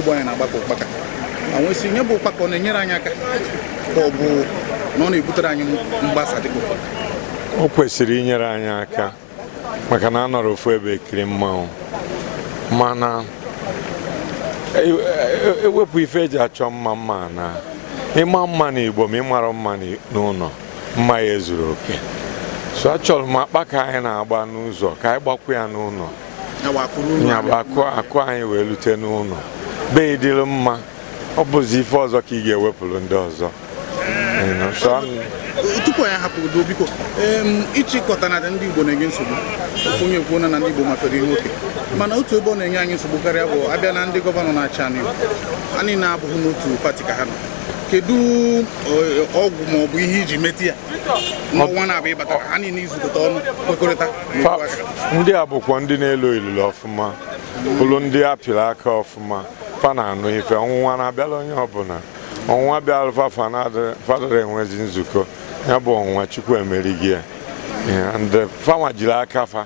Igbo anyị na-agbakọ ụkpaka anwesị nye bụ ụkpaka ọ na-enyere anyị aka ka ọ bụ na ọ na-ebutere anyị mgbasa dịka ụkpaka o kwesịrị inyere anyị aka maka na a nọrọ ofu ebe ekiri mmanwụ mana ewepụ ife eji achọ mma na ịma mma n'Igbo ma ịmara mma n'ụlọ mma ya ezuru oke so achọrọ m akpa ka anyị na-agba n'ụzọ ka anyị gbakwa ya n'ụlọ nyabụ akụ anyị wee lute n'ụlọ be dịrị mma ọ bụzi ife ọzọ ka ị ga-ewepụrụ ndị ọzọ tupu anyị hapụ udo biko ịchịkọta na ndị Igbo na-enye nsogbu onye kwuo na ndị Igbo mafere ihe oke mana otu ebe ọ na-enye anyị nsogbu karịa bụ abịa na ndị gọvanọ na-achị anyị anyị na-abụghị n'otu pati ka ha nọ kedu ọgwụ ma ọ bụ ihe iji meti ya n'ọnwa na-abịa ịbatara ha niile izukọta ọnụ kwekọrịta ndị a bụkwa ndị na-elo ilulu ọfụma bụrụ ndị apịrị aka ọfụma fa na-anụ ife ọnwụnwa na-abịala onye ọbụla ọnwụnwa bịara fadara enwezi nzukọ ya bụ ọnwụnwa Chukwu emerighị ya ndị fama jiri aka fa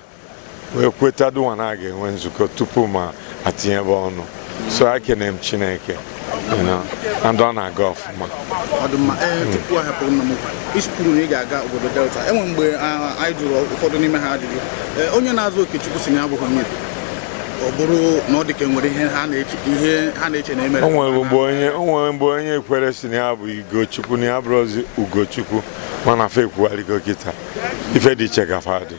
wee kweta dụnwa na a ga-enwe nzukọ tupu ma atinyebe ọnụ so ekene m Chineke and ọ na-aga ọfụma tupu ahapụ nna m isikwuru na ị ga-aga obodo Delta enwe mgbe anyị jụrụ ụfọdụ n'ime ha ajụjụ onye na-azụ Okechukwu si na ya abụghị onye ọ bụrụ na ọ dị ka nwere ihe ha na-eche na emere o nwere mgbe onye kwere si na ya bụ Ugochukwu na ya bụrụzi Ugochukwu mana fa ekwugharịgo kịta ife dị iche gafa dị